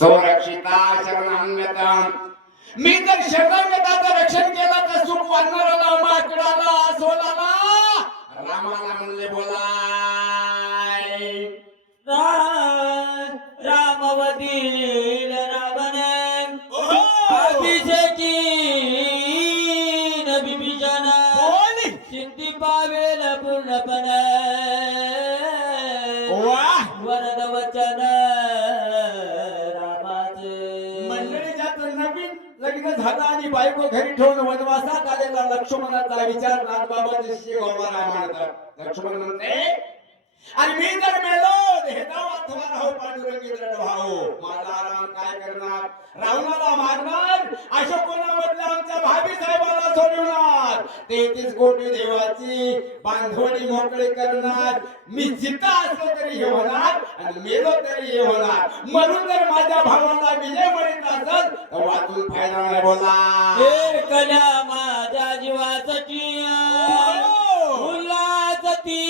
संरक्षिता शरणान्यतम. मी जर शरणागताचं रक्षण केलं तर सुख वाढणाराला माकडाला अस्वलाला रामाला म्हणले बोलाय. रामवदील रावण अभिषेकी विभीषण सिद्धी पावेल पूर्णपणे वरद वचन रामाचे. मंडळीच्या तर नवीन लग्न झालं आणि बायको घरी ठेवून वनवासात आलेला लक्ष्मणाचा विचार नाथबाबाचे श्री गोवारा मानतात. लक्ष्मण म्हणते आणि मी जर मेलो हे जाऊ अथवा राहू पांडुरंगी दृढ भाऊ माझा आराम काय करणार रावणाला मारणार अशोकवनामधले आमच्या भाभी साहेबाला सोडवणार 33 कोटी देवाची बांधवणी मोकळी करणार. मी जिता असलो तरी हे होणार आणि मेलो तरी हे होणार. म्हणून जर माझ्या भावाला विजय मिळत असेल तर वाचून फायदा नाही बोला. एकल्या माझ्या जीवासाठी उल्हासती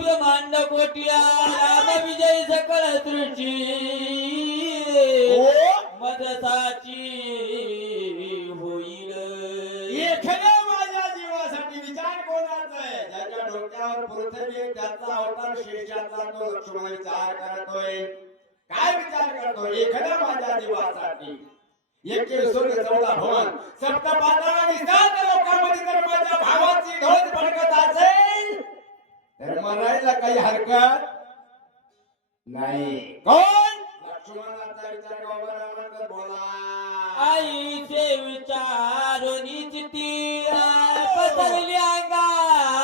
ब्रह्मांड कोट्या राम विजय सकळ सृष्टी मदताची होईल. एखाद्या माझ्या जीवासाठी विचार कोणाचा आहे ज्याच्या डोक्यावर पृथ्वी त्याचा अवतार शेषाचा तो लक्ष्मण विचार करतोय. काय विचार करतोय एखाद्या माझ्या जीवासाठी. 21 स्वर्ग 14 भवन सप्त पाताळ आणि 7 लोकांमध्ये जर माझ्या भावाची ध्वज फडकत असेल तर मरायला काही हरकत नाही. कोण लक्ष्मणाचा विचार गोवर्धनानंतर बोला. आईचे विचारून चिती पसरली अंगाची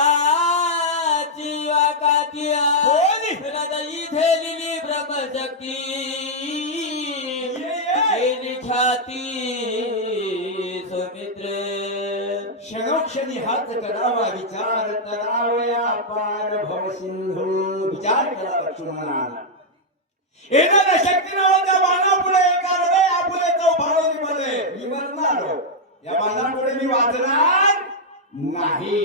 वाकाती हृदयी धेलेली ब्रह्मशक्ती केली ख्याती सुमित्र. क्षणोक्षणी हात करावा विचार करावया पार भव सिंधू. विचार करा लक्ष्मणाला येणाऱ्या शक्ती नावाच्या बाणापुढे एका हृदय आपुले तो भाळून म्हणे मी मरणार या बाणापुढे मी वाचणार नाही.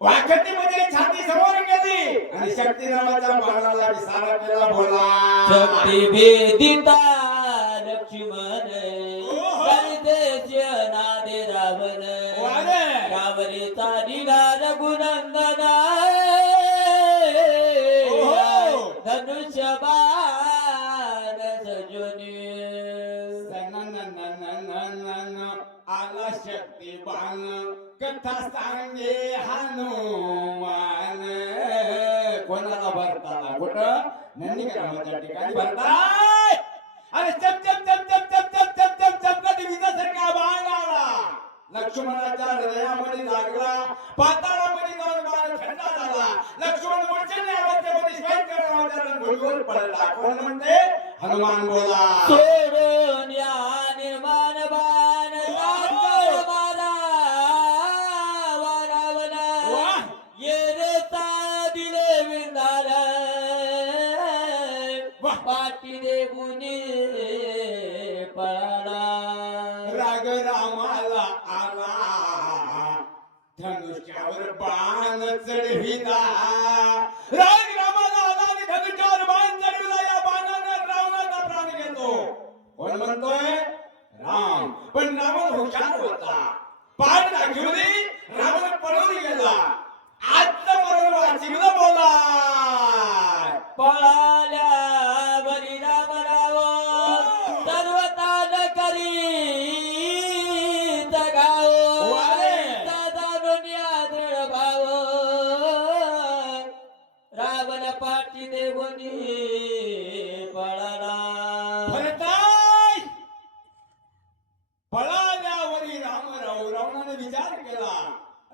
वाकतीमध्ये छाती समोर गेली आणि शक्ती नावाच्या बाणाला विसारा केला बोला. शक्ती भेदिता लक्ष्मण गरितेश नादे रावण रावरीचा निघा रघुनंदना धनुष्य बाण सजोनी आला शक्ती बाण कथा सांगे हनुमान. कोणाला भरताला कुठं नंदीग्रामाच्या ठिकाणी भरताय. अरे चप चप चप चप चप चप चप चप चपकती विजासारखा बाण आला लक्ष्मणाच्या हृदयामध्ये लागला. पाताळामध्ये जाऊन बाण खंडा झाला. लक्ष्मण मूर्छेने अवस्थेमध्ये श्वेतकर नावाच्या रणभूमीवर पडला. कोण म्हणते हनुमान बोला. सोडून या निर्माण बाण नागपूर मारा वारावना ये रे ता दिले विंदार पाटी दे गुनी पळाला. राग रामाला आला धनुष्यावर बाण चढविला. राग रामाला आला आणि धनुष्यावर बाण चढविला. या बाणाने रावणाचा प्राण घेतो. कोण म्हणतोय राम. पण रावण हुशार होता. पाठ दाखवली रावण पळून गेला. आता मरण वाचिवलं बोला. पळाल्या बरी राम राव सर्वतान करी जगाव दारुण्या दृढ भाव रावण पाठी देवनी पळाला. पळाल्यावरी रामराव रावणाने विचार केला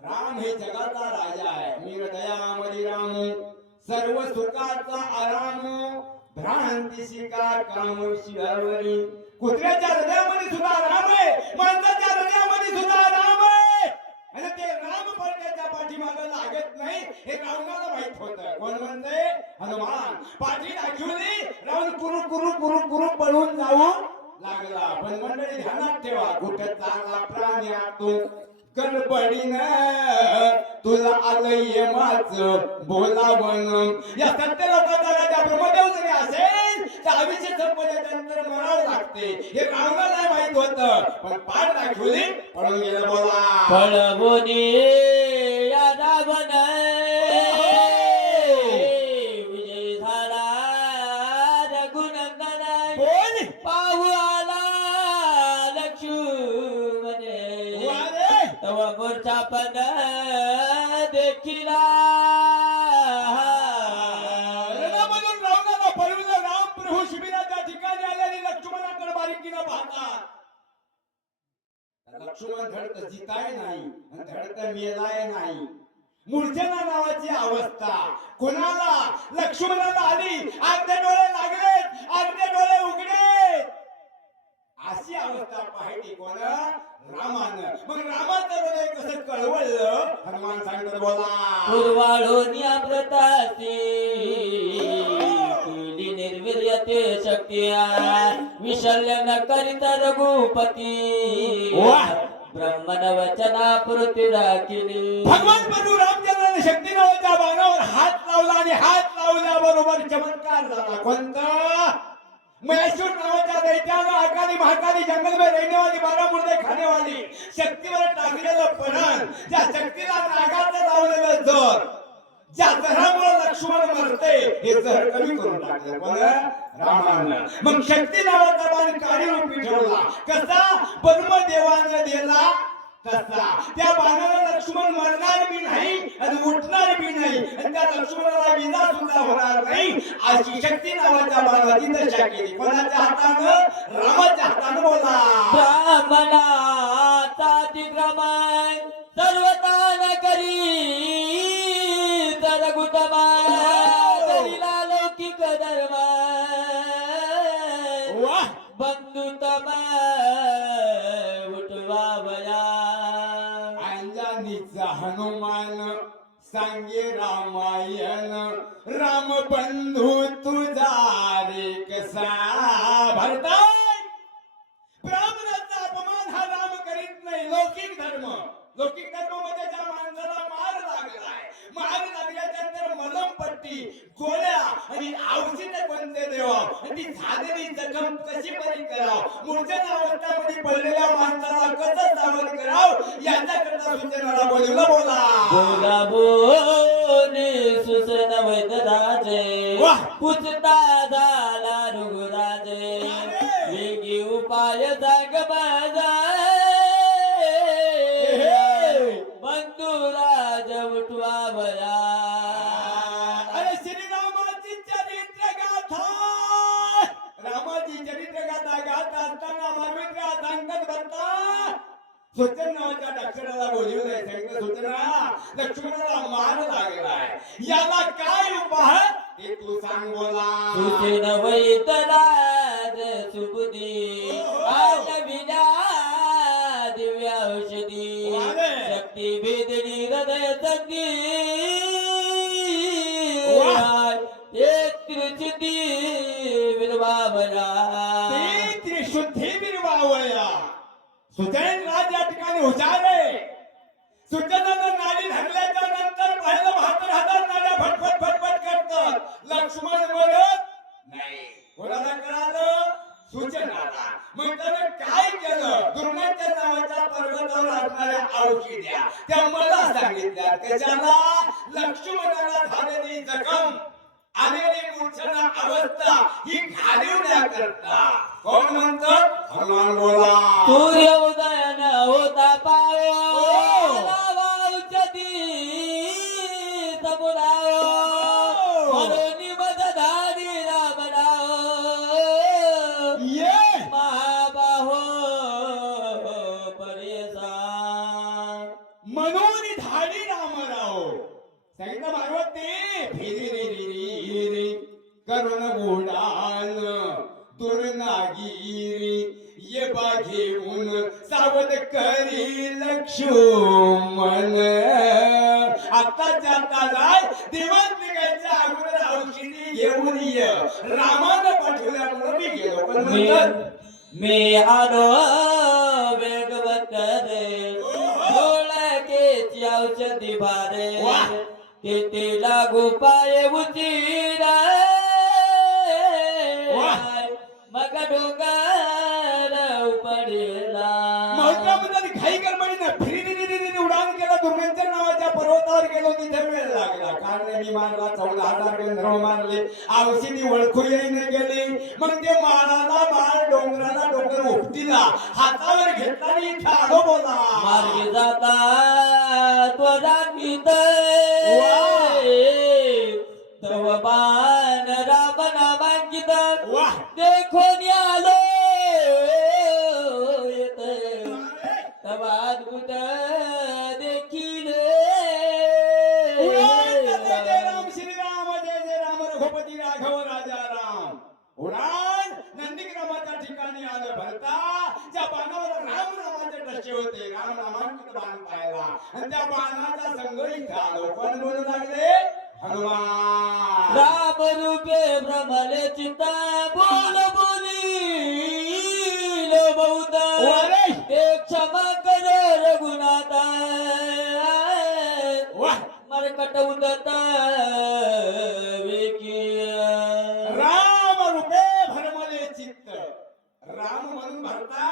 राम हे जगाचा राजा आहे. मी हृदयामध्ये राम सर्व सुखाचा आराम भ्रांती शिकार काम शिवावरी. कुत्र्याच्या हृदयामध्ये सुद्धा राम आहे. माणसाच्या हृदयामध्ये सुद्धा राम आहे. आणि ते राम पळण्याच्या पाठीमागे लागत नाही हे रावणाला माहित होतं. कोण म्हणते हनुमान. पाठी दाखवली रावण कुरु कुरु कुरु कुरु पळून जाऊ लागला. पण मंडळी ध्यानात ठेवा कुठे चांगला प्राणी आतून गडबडीनं तुला आलं यमाचं बोलावण. या सत्य लोकांचा राजा ब्रह्मदेव जरी असेल तर अभिषेक संपल्याच्या नंतर मरावं लागते हे रावणाला माहित होतं, पण पाठ दाखवली पळून गेलं. बोला पळवुनी या रावण विजय झाला रघुनंदन बोल पाहू आला लक्ष्मण वारे तव मोर्चा पण देखिला रणामधून रावणाला पळवलं. राम प्रभू शिबिराच्या ठिकाणी आल्याने लक्ष्मणाकडे बारीकीनं पाहतात. लक्ष्मण धडत जिताय नाही आणि धडत मेलाय नाही. मूर्छना नावाची अवस्था कोणाला? लक्ष्मणाला आली. अर्धे डोळे लागले, अर्धे डोळे उघडे. अशी अवस्था पाहिली कोण? रामानं. मग रामाचं हृदय कसं कळवळलं? हनुमान सांगतात. बोला पूर्वाळून अमृतासी केली निर्वीर्यते शक्ती विशल्य न करित रघुपती वाह! ब्रह्मन वचना पूर्ती राखिली. भगवान प्रभू रामचंद्राने शक्ती नावाच्या बाणावर हात लावला आणि हात लावल्याबरोबर चमत्कार झाला. कोणता? महेश्वर नावाच्या दैत्यानं आकाली महाकाली जंगल में रहने वाली 12 मुर्दे खाने वाली शक्तीवर टाकलेलं परण, ज्या शक्तीला नागाचं लावलेलं जर, ज्या जहरामुळे लक्ष्मण मरते हे जहर कमी करून टाकलं कोण? रामानं. मग शक्ती नावाचा बाण काळीरूपी ठेवला. कसा? ब्रह्मदेवानं दिला तसा. त्या बाणाला लक्ष्मण मरणार बी नाही आणि उठणार बी नाही आणि त्या लक्ष्मणाला विजा सुद्धा होणार नाही अशी शक्ती नावाच्या बाणाची दशा केली. कोणाच्या हातानं? रामाच्या हातानं. बोला ब्राह्मणाचा अतिक्रमण सर्वतान करी रघुतमा करीला लौकिक धर्म वाह! बंधुतमा उठवावया अंजनीचा हनुमान सांगे रामायण राम बंधू तुझा रे कसा. भरताय ब्राह्मणाचा अपमान हा राम करीत नाही. लौकिक धर्म. लौकिक धर्म म्हणजे ज्या माणसाला मार लागलाय, मार लागल्याच्या नंतर मलमपट्टी, गोळ्या आणि औषध कोणते देवा आणि ती झालेली जखम कशी बरी कराव, मूर्छना अवस्थेमध्ये पडलेल्या माणसाला कसं सावध कराव याच्याकरता सूचनाला बोलवलं. बोला बोला बोने सुसन वैदराजे वाह! पुचता झाला रघुराजे वेगी उपाय सांग माझा बंधुराज उठवावया. अरे श्रीरामाची चरित्र गाथा, रामाची चरित्र गाथा गात असताना मानविका सांगत भरता सूचन नावाच्या अक्षराला बोलवलंय. सांगितलं सूचना लक्ष्मणाला मार लागलाय, याला काय उपाय ते तू सांग. बोला सुचन वैदराज सुबुधी आज विना दिव्य औषधी वारे! शक्ती भेदली हृदय संधी वाह! एक त्रिशुद्धी विरवावया. ती त्रिशुद्धी बिरवावया. सुजैन राज या ठिकाणी हुशार आहे. सूचनानं नाडी धरल्याच्या नंतर पाहिलं 72,000 नाड्या फटफट फटफट करतात. लक्ष्मण मरत नाही. कोणाला कळालं? सूचनाला. मग त्यानं काय केलं? दुर्गाच्या नावाच्या पर्वतावर असणाऱ्या औषध्या त्या मला सांगितल्या. कशाला? लक्ष्मणाला झालेली जखम, आलेली मूर्छना अवस्था ही घालवण्याकरता. कोण म्हणतात? हनुमान. बोला सूर्य उदयन होता पायो औषधी समुदायो म्हणून मदधारी रामराव ये महाबाहो परेसा मनोनी धाडी रामराव. सांगितलं पार्वती फिरी रे रे रे रे करुण उडान दुर्नागिरी ये बा घेऊन सावध करी लक्ष्मण. आत्ताच्या आता जाय दिवस निघायच्या अगोदर औषधी घेऊन ये. रामानं पाठवल्यामुळे मी गेलो. पण म्हणतात मी आलो वेगवत रे डोळ्याची औषधी भारे वाह! किती लागू पाय उचिरा वाह! हजार गंधर्व मारले औषधी ओळखू येईन गेली मग ते माळाला माळ डोंगराला डोंगर उपटीला हातावर घेतला आणि ठाडो बोला मार्गे जाता त्वरान्वित तव बाण राम नामांकित वाह देखो आलो येत तव अद्भुत देखील जय राम श्रीराम जय जय राम रघुपती राघव राजा राम उडान नंदीग्रामाच्या ठिकाणी आलं भरता ज्या बाणावर राम नामाचे टचे होते राम नामांकित बाण पाहिला आणि त्या बाणाचा संग इथं आलो कोण बोलू लागले हनुमान राम रूपे भ्रमले चित्ता बोल बोलील बहुत वारे! ते क्षमा कर रघुनाथा वाह मरकट उदत वेकी राम रूपे भरमले चित्त राम म्हणून भरता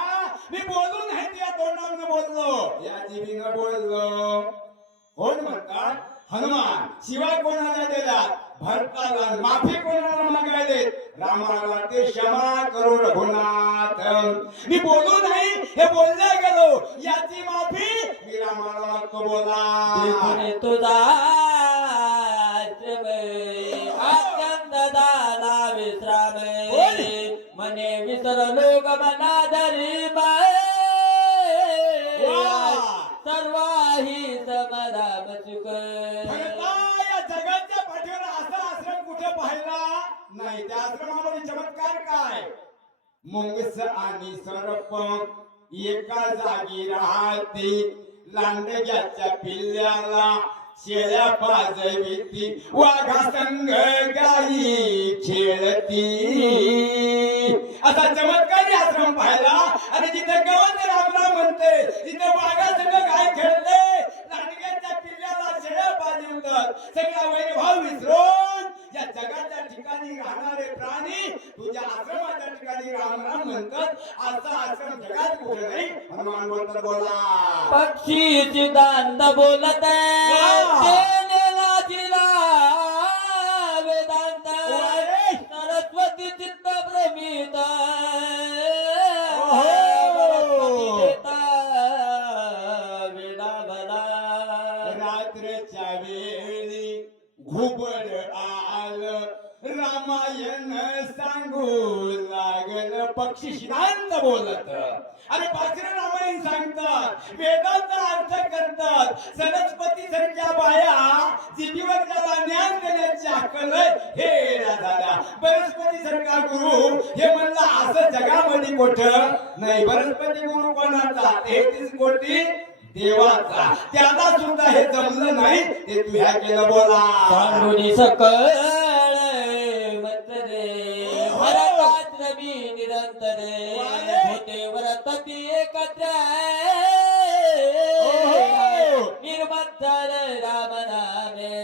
मी बोलून नाही त्या तोंडावरून बोललो या जीवीनं बोललो कोण म्हणतात हनुमान शिवाय कोणाला दिल्यात भरताला माफी कोणाला मागायले रामाला ते क्षमा करू रघुनाथ मी बोलू नाही हे बोलले गेलो याची माफी मी रामाला मागतो बोला तुझा अत्यंत दाला विश्राम मने विसरलो गमनादरी सर्वाही समराम सुख भरता या जगाच्या पाठीवर असा आश्रम कुठे पाहिला नाही त्या आश्रमामध्ये चमत्कार काय मुंगस आणि सरप एका जागी राहते लांडग्याच्या पिल्ल्याला शेळ्या पाजविती वाघा संग गाई खेळती असा चमत्कारी आश्रम पाहिला आणि जिथे गवत रामराम म्हणते तिथे वाघा संग गाय खेळते लांडग्याच्या पिल्ल्याला शेळ्या पाजवतात सगळा वैभव विसरून या जगाच्या ठिकाणी राहणारे प्राणी तुझ्या आश्रमाच्या ठिकाणी राम राम म्हणतात असा आश्रम जगात कुठे नाही हनुमान बोलतात बोला पक्षी सिद्धांत बोलत वेदांत सरस्वती चित्त भ्रमित वेदा भला रात्रीच्या वेळी घुबड आलं रामायण सांगू लागल पक्षी सिद्धांत बोलत अरे पाचरे रामायण सांगतात वेदांचा अर्थ करतात सरस्वती सारख्या बाया जिभेवर ज्याला ज्ञान देण्याची अक्कल हे झाल्या बृहस्पती सारखा गुरु हे म्हणलं असं जगामध्ये कुठं नाही बृहस्पती गुरु कोणाचा 33 कोटी देवाचा त्याला सुद्धा हे जमलं नाही ते तू ह्या केलं बोला पांडुनी सकळ मंत्रे भरतात रवी निरंतर होते वरतती एकत्र निर्मंतर राम नामे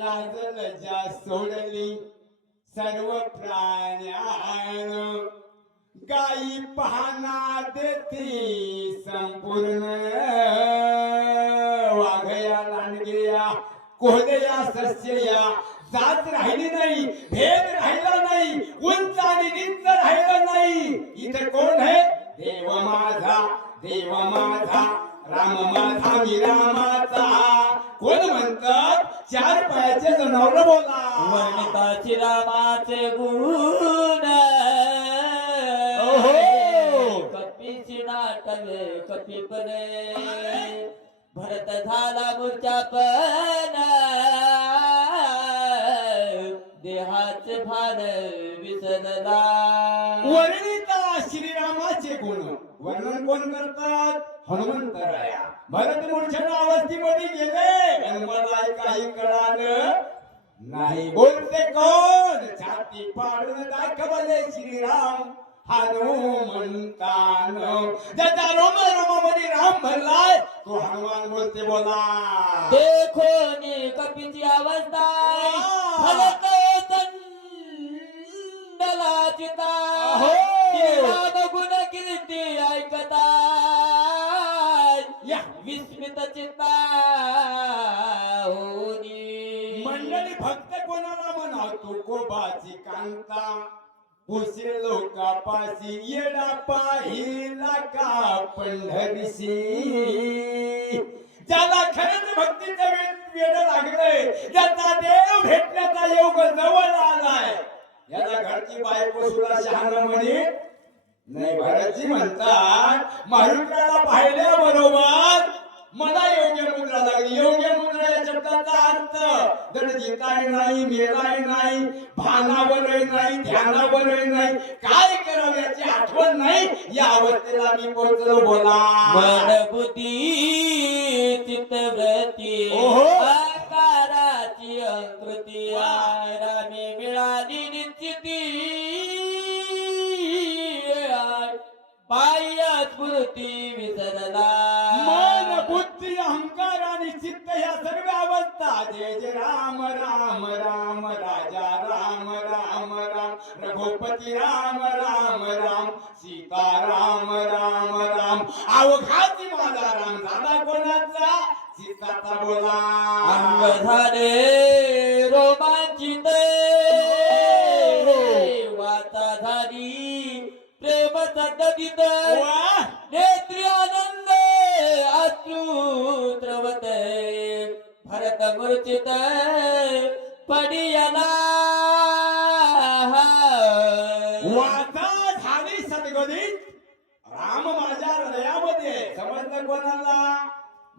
लाज लज्जा सोडली सर्व प्राण्यान गाई पाहना देती संपूर्ण वाघया लांडग्या कोहल्या सस्यया जात राहिली नाही भेद राहिला नाही उंच आणि निंच राहिलं नाही इथे कोण आहे देव माझा राम माझा मी रामाचा कोण म्हणतात 4 पायाचे जनावर बोला वर्णिताची रामाचे गुण कपीची नाटवे कपीपणे भरत झाला मूर्छा पण देहाचे भान विसरला वर्णिता श्रीरामाचे गुण वर्णन कोण करतात हनुमंतराया भरत मूर्छेच्या अवस्थेमध्ये गेले आणि मला काही कळालं नाही बोलते कोण छाती पाडून दाखवले श्रीराम हनुमंतान ज्याच्या रोम रोमामध्ये राम भरलाय तो हनुमान बोलते बोला देखो नी कपीची अवस्था फलत दंडला चिता देवा गुण कीर्ती ऐकता या विस्मित चित्ता होनी मंडळी भक्त कोणाला विठोबाची कांता उशीर लोकापाशी येडा पाहिला का पंढरीशी ज्याला खरंच भक्तीचं वेड लागलंय ज्याचा देव भेटण्याचा योग जवळ आलाय याला घरची बायको सुद्धा शहाणा म्हणे नाही. भरतजी म्हणतात मारुतीला पाहिल्याबरोबर मला योग्य मुद्रा लागली. योग्य मुद्रा या शब्दाचा अर्थ जर जिताय नाही, मेलाय नाही, भानावरही नाही, ध्यानावरही नाही, काय करावं याची आठवण नाही, या अवस्थेला मी पोहोचलो. बोला मन बुद्धी चित्तवृत्ती ओहो. आकाराची अंकृती रामी मिळाली निश्चिती बाह्य स्फूर्ती विसरला मन बुद्धी अहंकार आणि चित्त या सर्व अवस्था जय जय राम राम राम राजा राम राम राम रघुपती राम राम राम सीता राम राम राम अवघाती माझा राम झाला कोणाचा सीताचा. बोला अंग झाले रोमांचित वाचा झाली प्रेम सद्गतीत वा. नेत्री आनंद अश्रू द्रवत भरत मूर्छित पडियाला वाचा झाली सद्गतीत राम माझ्या हृदयामध्ये. समजलं कोणाला?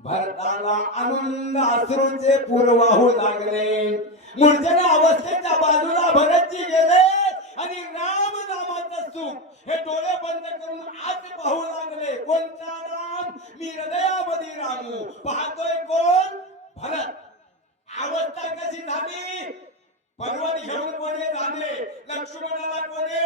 भरताला आनंद अश्रूंचे पूर वाहू लागले. मूर्छना अवस्थेच्या बाजूला भरतजी गेले आणि राम नामाचं सुख हे डोळे बंद करून आत पाहू लागले. कोणता राम? मी हृदयामध्ये रामू पाहतोय. कोण? भरत. अवस्था कशी झाली? पर्वत घेऊन कोणी जाणे, लक्ष्मणाला कोणी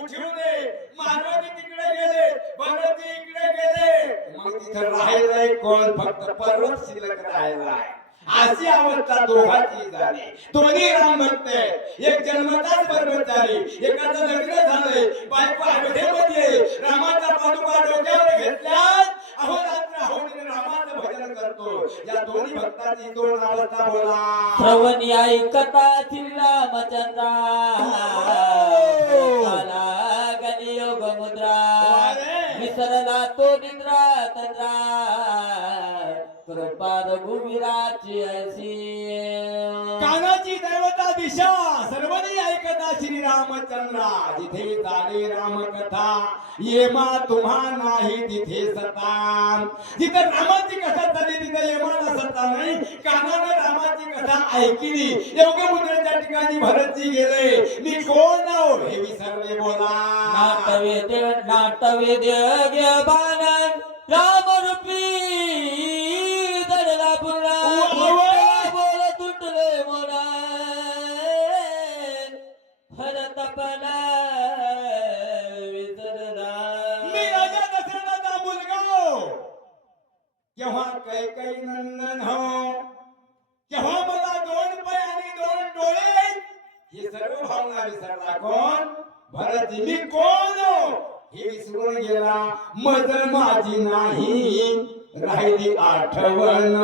उठवणे, मानवती तिकडे गेले, भरती इकडे गेले. मग तिथे राहिलंय कोण? फक्त पर्वत शिल्लक राहिलाय. अशी अवस्था दोघांची झाली. दोन्ही राम भक्त आहेत. एक जन्मताच ब्रह्मचारी, एकाचं लग्न झालंय, बायको अयोध्येमध्ये रामाचा पादुका डोक्यावर घेतल्यास अहोरात्र अहोदिन रामाचं भजन करतो. या दोन्ही भक्तांची दोन अवस्था. बोला श्रवणी ऐकता श्रीरामचंद्रा आला गलियोग मुद्रा विसरला तो निद्रा तंद्रा कृपा रघुवीराची अशी कानाची दैवता दिशा सर्वनी ऐकता श्री रामचंद्रा. जिथे झाले रामकथा येमा तुम्हा नाही तिथे सता. जिथे रामाची कथा झाली तिथे येमाला सत्ता नाही. कानाने रामाची कथा ऐकली. योग्य मुद्रेच्या ठिकाणी भरतजी गेले. मी कोण आहो हे विसरले. बोला नाटवेद्य बाणन रामरूपी धरला पुरा बोल तुटले मोरा भरत पणा विसरला. मी राजा दशरथाचा मुलगा हो. केव्हा कैकई नंदन हो. केव्हा मला दोन पाय आणि दोन डोळे. हे सर्व भावना विसरला. कोण? भरतजी. मी कोण हो हे विसरून गेला. मजल माझी नाही राहिली आठवण.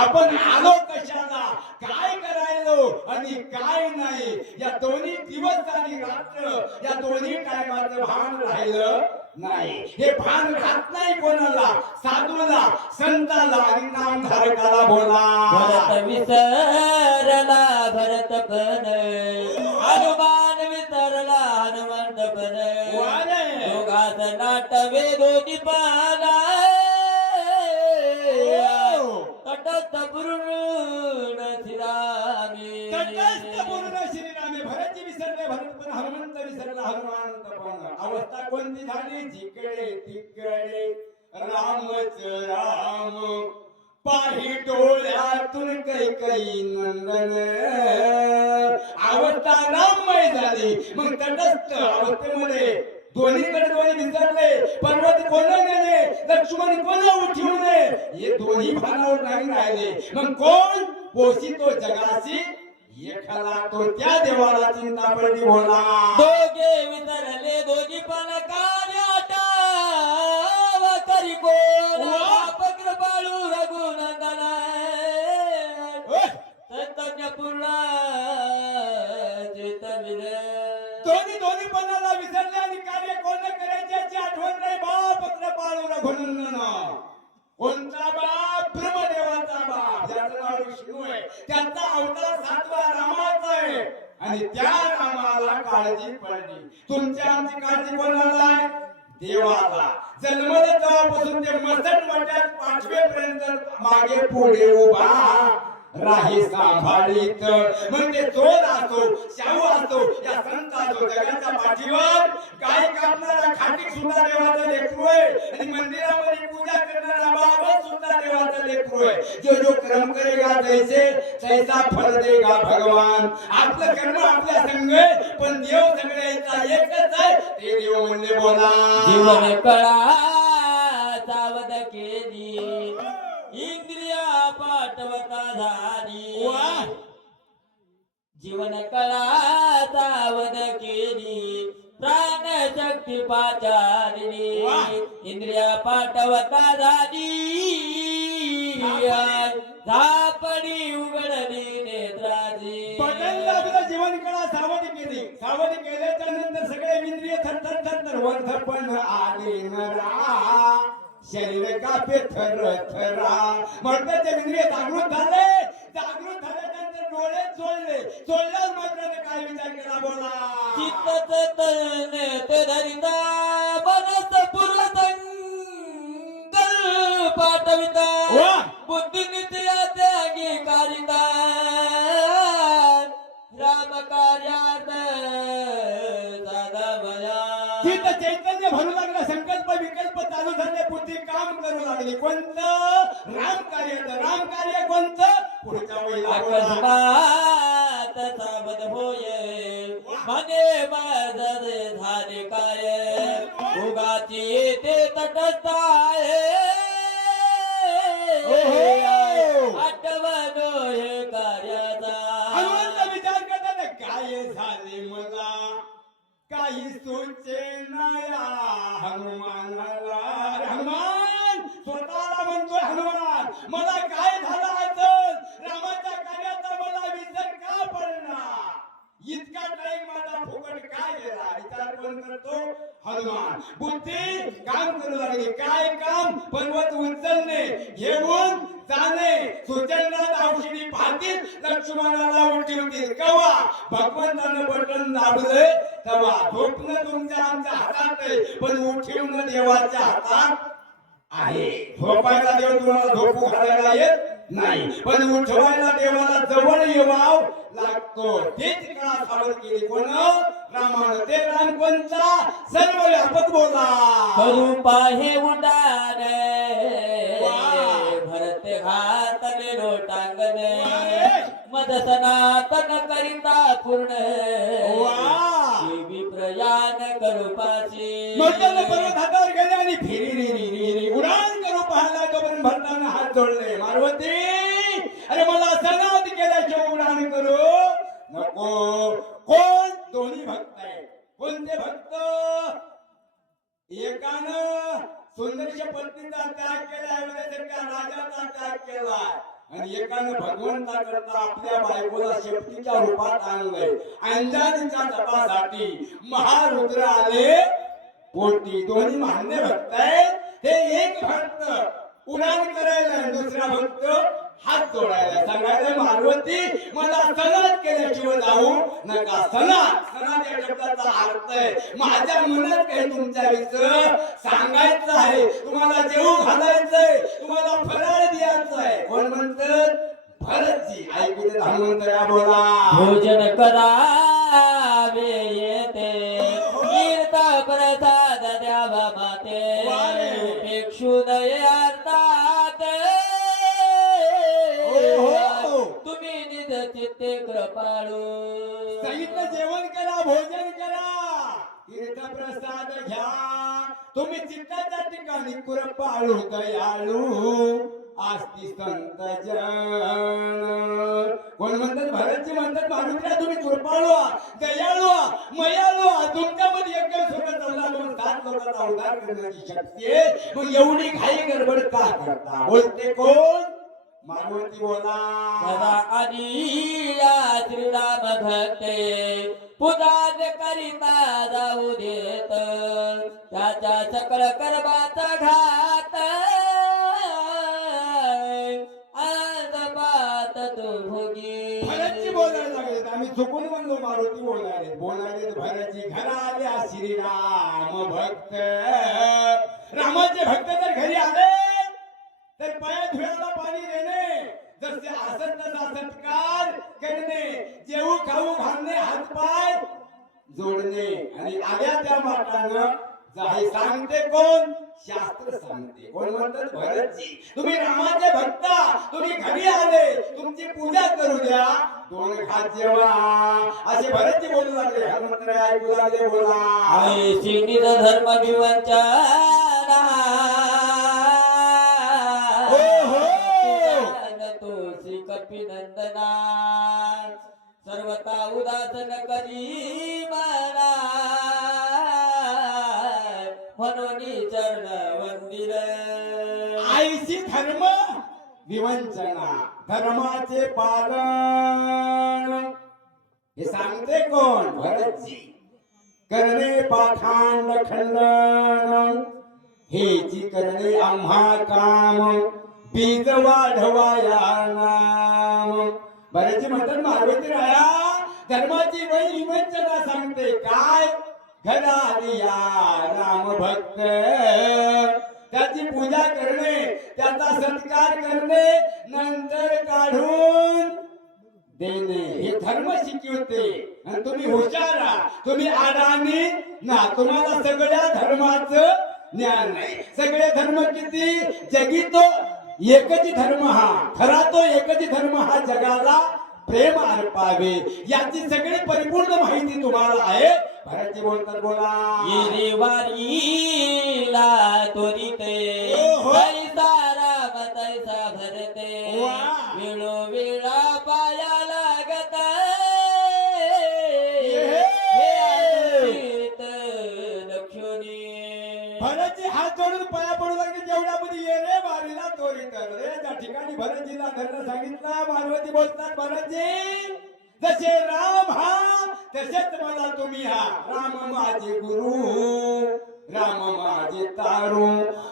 आपण आलो कशाला, काय करायलो आणि काय नाही, या दोन्ही दिवस आणि रात्र या दोन्ही टायमाचं भान राहिलं नाही. हे भान राहत नाही कोणाला? साधूला, संताला आणि नामधारकाला. बोला भरत विसरला भरत पण हनुमान विसरला हनुमंत पण दोघात नाटवे दोन्ही पाला तटस्थ पूर्ण श्रीरामे. तटस्थ पूर्ण श्रीरामे. भरतजी विसरले भरत पण, हनुमंत विसरला हनुमंत पण. अवस्था कोणती झाली? जिकडे तिकडे रामच राम पाही डोळ्यातून कैकई नंदन. अवस्था राममय झाली. मग तटस्थ अवस्थेमध्ये दोन्हीकडे दोन्ही विसरले. पर्वत कोण नेले, लक्ष्मण कोण उठवले, हे दोन्ही भानावर नाही राहिले. मग कोण पोषितो जगाशी? एखादा तो त्या देवाला चिंता पडली. बोला दोघे विसरले दोन्ही पण कार्याटा करी कोण बापग्र बाळू रघुनंदना संतज्ञ पूर्ण चैतन्य दोन्हीपणाला विसरले आणि कार्य कोण करायचे याची आठवण नाही. बाप पत्र पाळू रघुनंदन. कोणता बाप? ब्रह्मदेवाचा बाप, ज्याचं नाव विष्णू आहे. त्याचा अवतार 7वा रामाचा आहे. आणि त्या रामाला काळजी पडली. तुमच्या आमची काळजी कोणाला आहे? देवाला. जन्मले तेव्हापासून ते मसण वाट्यात 5वेपर्यंत मागे पुढे उभा राही सांभाळीत. म्हणजे चोर असो, शाहू असो, या संत असो, जगाच्या पाठीवर गाय कापणारा खाटी सुद्धा देवाचा लेकरू आहे. आणि मंदिरामध्ये पूजा करणारा बाबा सुद्धा देवाचा लेकरू आहे. जो कर्म करेगा जैसे तैसा फल देगा भगवान. आपलं कर्म आपल्या संग आहे, पण देव सगळ्यांचा एकच आहे. ते देव म्हणले बोला. जीवन कळा सावध केली, इंद्रिया पाठवता झाली. वाह! जीवन कळा सावध केली, प्राण शक्ती पाचारली. वाह! इंद्रिया पाठवता झाली, झापडी उघडली नेत्राची. बटन दाबलं, जीवन कळा सावध केली. सावध केल्याच्या नंतर सगळे इंद्रिय थरथर थरथर वर्धपण आले नरा. शरीर कापे थर थरा. म्हटलं ते इंद्रिय जागृत झाले. जागृत झाल्यानंतर डोळे चोळले. चोळल्याच मात्र काय विचार केला बोला. चित्तच तळणे ते धरिता, मनस पुरसंकल्प पाठविता. वाह! बुद्धी नित्या त्यागी कारिता, राम कार्यात साधा भया. चित्त चैतन्य भरू लागलं. संकल्प विकल्प चालू झाले. बुद्धी काम करू लागली. कोणतं? राम कार्य कोणतं? पुढच्या वेळेला बोला. अकस्मात सावध होय, म्हणे माझे झाले काय. उगाची येते तटस्थाय, आठवण हे कार्याचा. हनुमंत विचार करताना काय झाले मला, काही सुचेना या हनुमानाला. हनुमान स्वतःला म्हणतोय. हनुमान, मला काय झालं असेल? रामाच्या कार्याचा मला विसर का पडला? इतका टाइम माझा फुकट काय गेला? विचार कोण करतो? हनुमान. बुद्धी काम करू लागली. काय काम? पर्वत उचलणे, घेऊन जाणे. सुचलनाथ औषधी पाहतील, लक्ष्मणाला उलटी होतील. कवा भगवंतानं बटन दाबले तेव्हा. झोपणं तुमच्या आमच्या हातात आहे, पण उठवणं देवाच्या हातात आहे. झोपायला देव तुम्हाला झोपू घालायला येत नाही, पण उठवायला देवाला जवळ येवाव लागतो. तेच काळा सावध केली. कोण? रामानं. ते राम कोणता? सर्व व्यापक बोला. करू पाहे उडान, वाह! भरते घातले लोटांगणे. वाह! मद सनातन करिता पूर्ण, वाह! देवी प्रयाण करू पाशी. म्हटलं पर्वत हातावर गेले आणि फिरी उडान करू पाहायला. तोपर्यंत भरताना हात जोडले. मारुती, अरे मला सनात केल्याशिवाय उडान करू नको. कोण? दोन्ही भक्त आहे. कोणते भक्त? एकानं सुंदरच्या पत्नीचा त्याग केला, ऐवल्यासारख्या राजाचा त्याग केला. आणि एकानं भगवंता करता आपल्या बायकोला शेपटीच्या रूपात आणलंय. अंजानीच्या तपासाठी महारुद्र आले पोटी. दोन्ही मान्य भक्त आहेत. हे एक भक्त उडान करायला, दुसरा भक्त हात जोडायला. सांगायला मारुती, मला सनात केल्याशिवाय जाऊ नका. सनात या शब्दाचा अर्थ आहे माझ्या मनात काही तुमच्या विसर सांगायचं आहे. तुम्हाला जेवू घालायचंय, तुम्हाला फराळ द्यायचं आहे. कोण म्हणतं? भरतजी. ऐकू दे हनुमंतया बोला. भोजन करावे येते, कीर्ता प्रसाद द्यावा माते. वारे. उपेक्षू नये अर्थात, तुम्ही निज चित्ते कृपाळू. सांगितलं जेवण करा, भोजन करा, तीर्थप्रसाद घ्या. तुम्ही चित्ताच्या ठिकाणी कृपाळू दयाळू आस्ती संत जन. कोण म्हणतात? भरतजी म्हणतात मारुतीला तुम्ही कृपाळू दयाळू मयाळू. तुमच्यामध्ये एक सुद्धा चौदा दोन 7 लोकांचा उद्धार करण्याची शक्ती आहे. मग एवढी घाई गडबड का करता? बोलते कोण? मारुती बोला. सदा आदिया श्रीराम भक्ते, पुजाज करिता जाऊ देत त्याच्या सकळ कर्माचा घात आज पात तो भोगी भरतजी बोलायला लागले आम्ही चुकून म्हणलो मारुती बोलायले भरतजी घराल्या श्रीराम भक्त रामाचे भक्त जर घरी आले तर पाया धुवायला पाणी देणे जसे असत तसा सत्कार करणे जेवू खाऊ घालणे हातपाय जोडणे आणि आल्या त्या मातानं जाही सांगते कोण शास्त्र सांगते कोण म्हणतात भरतजी तुम्ही रामाचे भक्त तुम्ही घरी आले तुमची पूजा करू द्या दोन घात जेवा असे भरतजी बोलू लागले हनुमंत ऐकू लागले बोला ऐशी निज धर्म भिवांच्या तुळशी कपी नंदना सर्वता उदासन करी मना म्हणून चरण वंदिल आईशी धर्म विवंचना धर्माचे पालन हे सांगते कोण भरतजी करणे पाखांड खंडन हेची करणे आम्हा काम बीज वाढवाया नाम भरतजी म्हणतात मार्वती राया धर्माची विवंचना सांगते काय घरालिया राम भक्त त्याची पूजा करणे त्याचा सत्कार करणे नंतर काढून देणे हे धर्म शिकवते आणि तुम्ही हुशारा तुम्ही अडाणी ना तुम्हाला सगळ्या धर्माचं ज्ञान नाही सगळे धर्म किती जगी तो एकच धर्म हा खरा तो एकच धर्म हा जगाला प्रेम अर्पावे याची सगळी परिपूर्ण माहिती तुम्हाला आहे भरतजी बोलतात बोला येरे वारीला त्वरिते ओहो. तैसा राम तैसा भरते वा. वेळोवेळा पाया लागत ये. लक्ष्मी भरतजी हात जोडून पाया पडू लागले जेवढ्यामध्ये ये रे वारीला तोरी तर रे त्या ठिकाणी भरतजीला धरणं सांगितलं मार्वती बोलतात भरतजी जसे राम हा तसेच मला तुम्ही हा राम माझे गुरु राम माझे तारू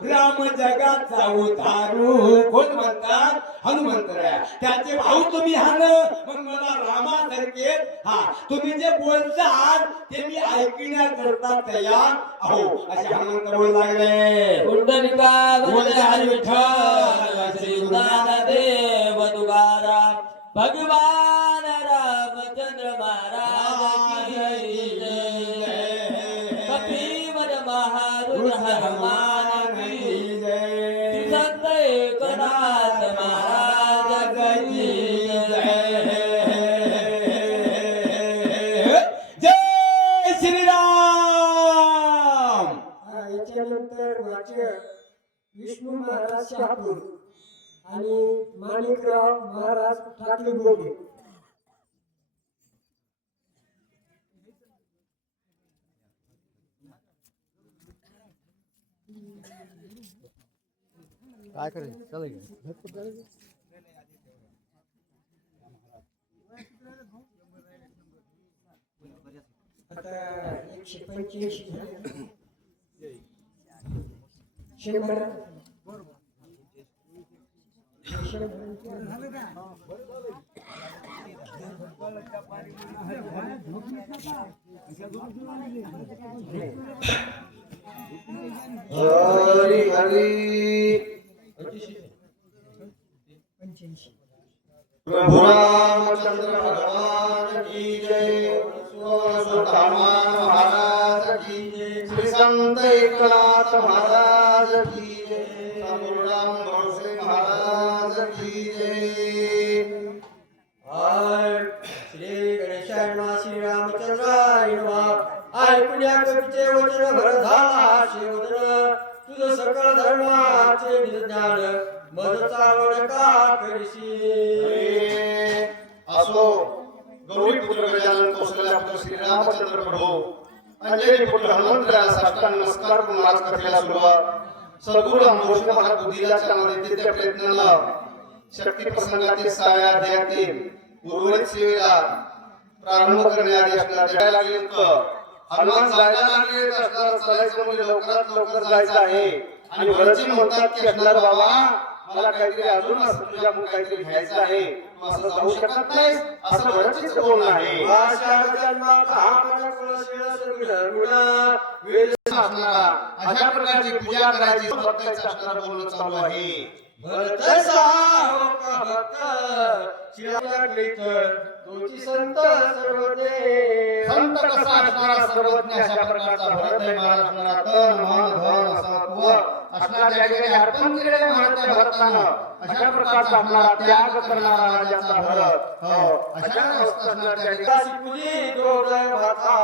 राम जगाचा उतारू कोण म्हणतात हनुमंतराया त्याचे भाऊ तुम्ही हान मग मला रामासारखे हा तुम्ही जे बोलतात ते मी ऐकण्याकरता तयार आहो असे हनुमंत बोलू लागले कुंडलिका वरदे हरी विठ्ठल श्री ज्ञानदेव तुकाराम भगवान रामचंद्र महाराज की जय कपिवर महारुद्र हनुमान की जय संत एकनाथ महाराज की जय जय श्रीराम याच्यानंतर वाच्य विष्णू महाराज शहापूर आणि माणिकराव महाराज ठाकरे गोगे काय करायचं चालेल आता 185 शंभर हरी हरी 85 प्रभु रामचंद्र भगवान की जय हनुमान महाराज की जय श्री संत एकनाथ महाराज की जय सद्गुरुराम भरोसे महाराज की जय श्री गणेशाय नमः श्री रामचंद्राय नमः ऐकूया कवीचे वचन भर झाला शेवदन तुझं सकळ धर्माचे ज्ञान मज चालवण का करशी असो गौरी पुत्र गजानन कौशल्या पुत्र श्री रामचंद्र प्रभू अंजनी पुत्र हनुमंतराला साष्टांग नमस्कार करून आज कथेला सुरुवात सद्गुरु आमोषण मला बुद्धीला चालना देते त्या प्रयत्नाला शक्ती प्रसंगातील 6 अध्यायातील उर्वरित सेवेला प्रारंभ करण्याआधी असणार जायला लागले तर हनुमान जायला लागले तर असणार चालायचं म्हणजे लवकरात लवकर जायचं आहे. आणि भरतजी म्हणतात की असणार बाबा मला काहीतरी अजून असं तुझ्याकडून काहीतरी घ्यायचं आहे, तू असं जाऊ शकत नाहीस, असं भरतजीच बोलणं आहे. अशा प्रकारची पूजा करायची भक्ताचं असणार बोलणं चालू आहे. भरत सावका भक्त तोची संत सर्वज्ञ. संत कसा असणारा सर्वज्ञ अशा प्रकारचा भरत आहे महाराज असणारा. तन मन धन सत्व असणारा त्या ठिकाणी अर्पण केलेले महाराज त्या भरतानं. अशा प्रकारचा आपला त्याग करणारा राजाचा भरत. हो अशा अवस्था असणार त्या ठिकाणी. शिकुली दोघं माता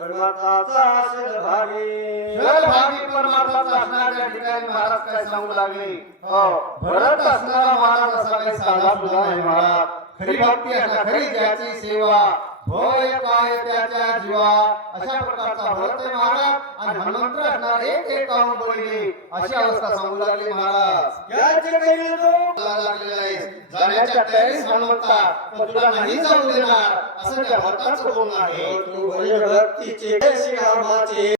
परमात्माचा शरभागी. शरभागी परमात्माचा असणार त्या ठिकाणी महाराज काय सांगू लागले. हो भरत असणारा महाराज असा काही साधा सुद्धा नाही महाराज. खरी भक्ती अशा खरी ज्याची सेवा भय काय त्याच्या जीवा अशा प्रकारचा भरत आहे महाराज. आणि हनुमंत असणार एक काम बोलले अशी अवस्था सांगू लागले महाराज. याचे काही लागलेला आहे जाण्याच्या तयारीस हनुमंता पण तुला नाही जाऊ देणार असं त्या भरताचं बोलणं आहे. तू भक्तीचे श्रीरामाचे